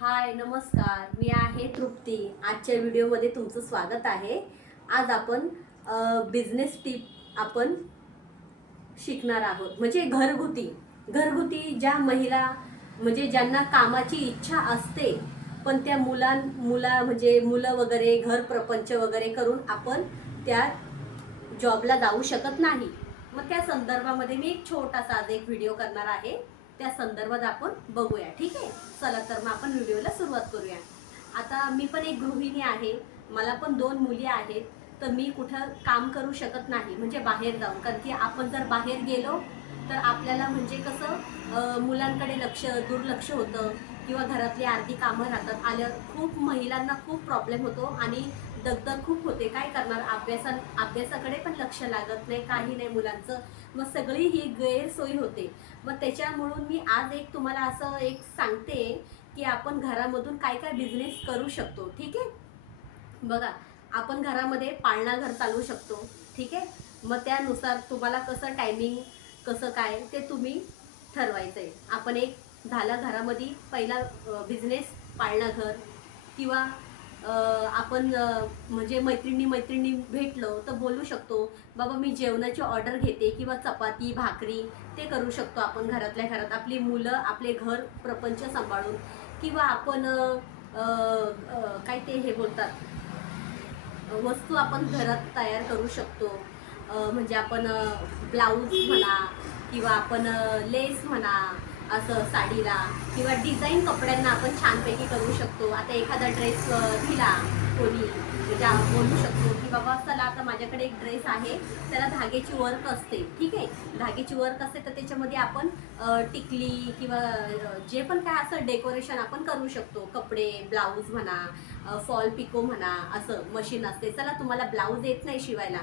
हाय नमस्कार, मी आहे तृप्ती. आजच्या व्हिडिओमध्ये तुमचं स्वागत आहे. आज आपण बिझनेस टिप आपण शिकणार आहोत. म्हणजे घरगुती घरगुती ज्या महिला म्हणजे ज्यांना कामाची इच्छा असते, पण त्या मुला म्हणजे मुलं वगैरे घर प्रपंच वगैरे करून आपण त्या जॉबला जाऊ शकत नाही. मग त्या संदर्भामध्ये मी एक छोटासा आज एक व्हिडिओ करणार आहे. त्या संदर्भात आपण बघूया. ठीक आहे, चला तर मग आपण व्हिडिओला सुरुवात करूया. आता मी पण एक गृहिणी आहे. मला पण 2 मुली आहेत. तर मी कुठं काम करू शकत नाही म्हणजे बाहेर जाऊन, कारण की आपण जर बाहेर गेलो तर आपल्याला म्हणजे कसं मुलांकडे दुर्लक्ष होतं किंवा घरातली अर्धी कामं राहतात. खूप महिलांना खूप प्रॉब्लेम होतो आणि दगदग खूप होते. काय करणार, अभ्यासाकडे पण लक्ष लागत नाही, काही नाही मुलांचं. मग सगळी ही गैरसोय होते. मग त्याच्यामुळून मी आज एक तुम्हाला असं एक सांगते की आपण घरामधून काय काय बिझनेस करू शकतो. ठीक आहे, बघा, आपण घरामध्ये पाळणा घर चालवू शकतो. ठीक आहे, मग त्यानुसार तुम्हाला कसं टायमिंग कसं काय ते तुम्ही ठरवायचं आहे. आपण एक झाला घरामध्ये पहिला बिझनेस पाळणा घर, किंवा आपण म्हणजे मैत्रिणी भेटलो तर बोलू शकतो, बाबा मी जेवणाची ऑर्डर घेते किंवा चपाती भाकरी ते करू शकतो आपण घरातल्या घरात, आपली मुलं आपले घर प्रपंच सांभाळून. किंवा आपण काय ते हे बोलतात वस्तू आपण घरात तयार करू शकतो. म्हणजे आपण ब्लाऊज म्हणा किंवा आपण लेस म्हणा, असं साडीला किंवा डिझाईन कपड्यांना आपण छानपैकी करू शकतो. आता एखादा ड्रेस दिला कोणी म्हणजे बोलू शकतो की बाबा चला आता माझ्याकडे एक ड्रेस आहे, त्याला धाग्याची वर्क असते. ठीक आहे, धाग्याची वर्क असते तर त्याच्यामध्ये आपण टिकली किंवा जे पण काय असं डेकोरेशन आपण करू शकतो. कपडे ब्लाऊज म्हणा, फॉल पिको म्हणा, असं मशीन असते. चला तुम्हाला ब्लाऊज येत नाही शिवायला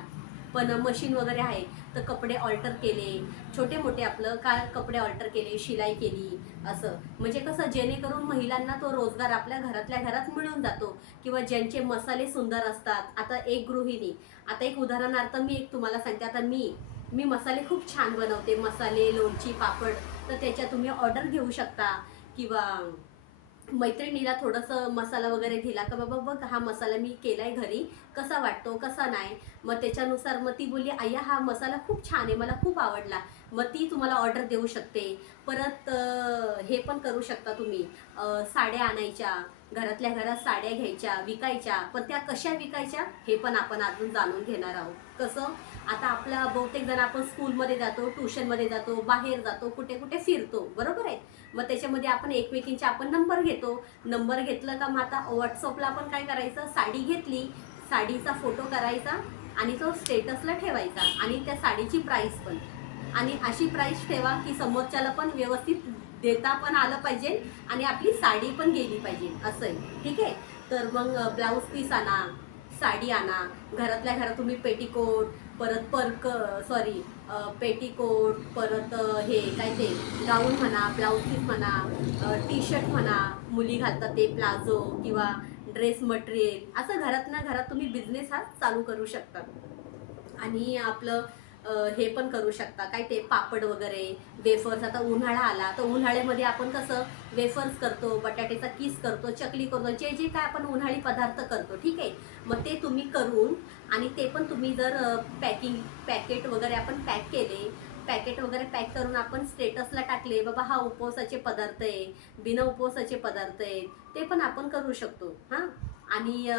पण मशीन वगैरे आहे तर कपडे ऑल्टर केले, छोटे मोठे आपलं काय कपडे ऑल्टर केले, शिलाई केली, असं म्हणजे कसं जेणेकरून महिलांना तो रोजगार आपल्या घरातल्या घरात मिळून जातो. किंवा ज्यांचे मसाले सुंदर असतात. आता एक गृहिणी, आता एक उदाहरणार्थ मी एक तुम्हाला सांगते. आता मी मसाले खूप छान बनवते, मसाले लोणची पापड, तर त्याच्या तुम्ही ऑर्डर घेऊ शकता. किंवा मैत्रिणीला थोडंसं मसाला वगैरे दिला का बाबा बघ हा मसाला मी केलाय घरी, कसा वाटतो कसा नाही. मग त्याच्यानुसार मग ती बोलली आय्या हा मसाला खूप छान आहे, मला खूप आवडला. मग ती तुम्हाला ऑर्डर देऊ शकते. परत हे पण करू शकता तुम्ही, साड्या आणायच्या, घरातल्या घरात साड्या घ्यायच्या विकायच्या. पण त्या कशा विकायच्या हे पण आपण अजून जाणून घेणार आहोत. कसं, आता आपला बहुतेक जण आपण स्कूलमध्ये जातो, ट्युशनमध्ये जातो, बाहेर जातो, कुठे कुठे फिरतो, बरोबर आहे. मग त्याच्यामध्ये आपण एकमेकींचे आपण नंबर घेतो. नंबर घेतलं का मग आता व्हॉट्सअपला आपण काय करायचं, साडी घेतली, साडीचा फोटो करायचा आणि तो स्टेटसला ठेवायचा आणि त्या साडीची प्राईस पण. आणि अशी प्राईस ठेवा की समोरच्याला पण व्यवस्थित देता पण आलं पाहिजे आणि आपली साडी पण गेली पाहिजे, असं आहे. ठीक आहे, तर मग ब्लाऊज पीस आणा, साडी आणा, घरातल्या घरात तुम्ही पेटीकोट, परत सॉरी पेटीकोट, परत हे काय ते गाऊन म्हणा, ब्लाऊज पीस म्हणा, टी शर्ट म्हणा, मुली घालतात ते प्लाझो किंवा ड्रेस मटेरियल, असं घरातल्या घरात तुम्ही बिझनेस हा चालू करू शकता. आणि आपलं हे पण करू शकता, काय ते पापड वगैरे, वेफर्स. आता उन्हाळा आला तर उन्हाळ्यामध्ये आपण कसं वेफर्स करतो, बटाट्याचा किस करतो, चकली करतो, जे जे काय आपण उन्हाळी पदार्थ करतो. ठीक आहे, मग ते तुम्ही करून आणि ते पण तुम्ही जर पॅकेट वगैरे आपण पॅक केले, पॅकेट वगैरे पॅक करून आपण स्टेटसला टाकले, बाबा हा उपवासाचे पदार्थ आहे, बिना उपवासाचे पदार्थ आहेत, ते पण आपण करू शकतो. हां, आणि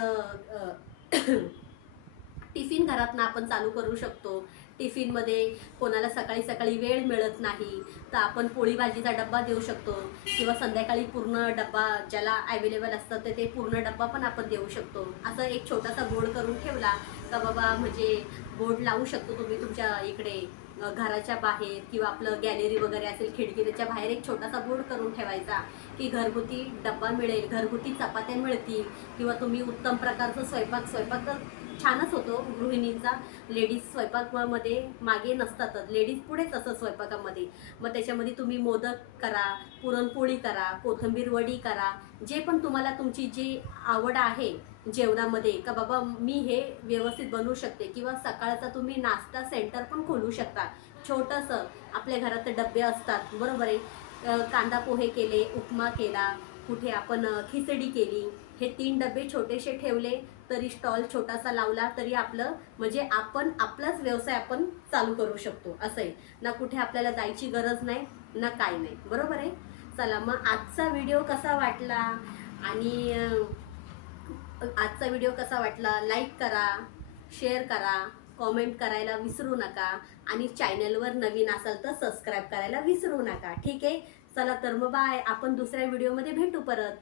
टिफिन घरातनं आपण चालू करू शकतो. टिफिनमध्ये कोणाला सकाळी सकाळी वेळ मिळत नाही तर आपण पोळी भाजीचा डब्बा देऊ शकतो. किंवा संध्याकाळी पूर्ण डब्बा ज्याला अवेलेबल असतं तर ते पूर्ण डब्बा पण आपण देऊ शकतो. असं एक छोटासा बोर्ड करून ठेवला का बाबा, म्हणजे बोर्ड लावू शकतो तुम्ही तुमच्या इकडे घराच्या बाहेर, किंवा आपलं गॅलरी वगैरे असेल खिडकीच्या बाहेर एक छोटासा बोर्ड करून ठेवायचा की घरगुती डब्बा मिळेल, घरगुती चपात्या मिळतील. किंवा तुम्ही उत्तम प्रकारचं स्वयंपाक तर छानच होतो गृहिणींचा. लेडीज स्वयंपाकामध्ये मागे नसतातच, लेडीज पुढेच असं स्वयंपाकामध्ये. मग त्याच्यामध्ये तुम्ही मोदक करा, पुरणपोळी करा, कोथिंबीर वडी करा, जे पण तुम्हाला तुमची जी आवड आहे जेवणामध्ये का बाबा मी हे व्यवस्थित बनवू शकते. किंवा सकाळचा तुम्ही नाश्ता सेंटर पण खोलू शकता छोटंसं. आपल्या घरात डबे असतात, बरोबर आहे. कांदा पोहे केले, उपमा केला, कुठे आपण खिचडी केली, हे 3 डबे छोटेसे ठेवले तरी स्टॉल छोटासा लावला तरी आपलं म्हणजे आपण आपलाच व्यवसाय आपण चालू करू शकतो. असं आहे ना, कुठे आपल्याला जायची गरज नाही ना काय नाही. बरोबर आहे. चला मग आजचा व्हिडिओ कसा वाटला आणि आजचा व्हिडिओ कसा वाटला लाईक करा, शेअर करा, कॉमेंट करायला विसरू नका आणि चॅनलवर नवीन असाल तर सबस्क्राईब करायला विसरू नका. ठीक आहे. चला तर मग बाय. आपण दुसऱ्या व्हिडिओमध्ये भेटू परत.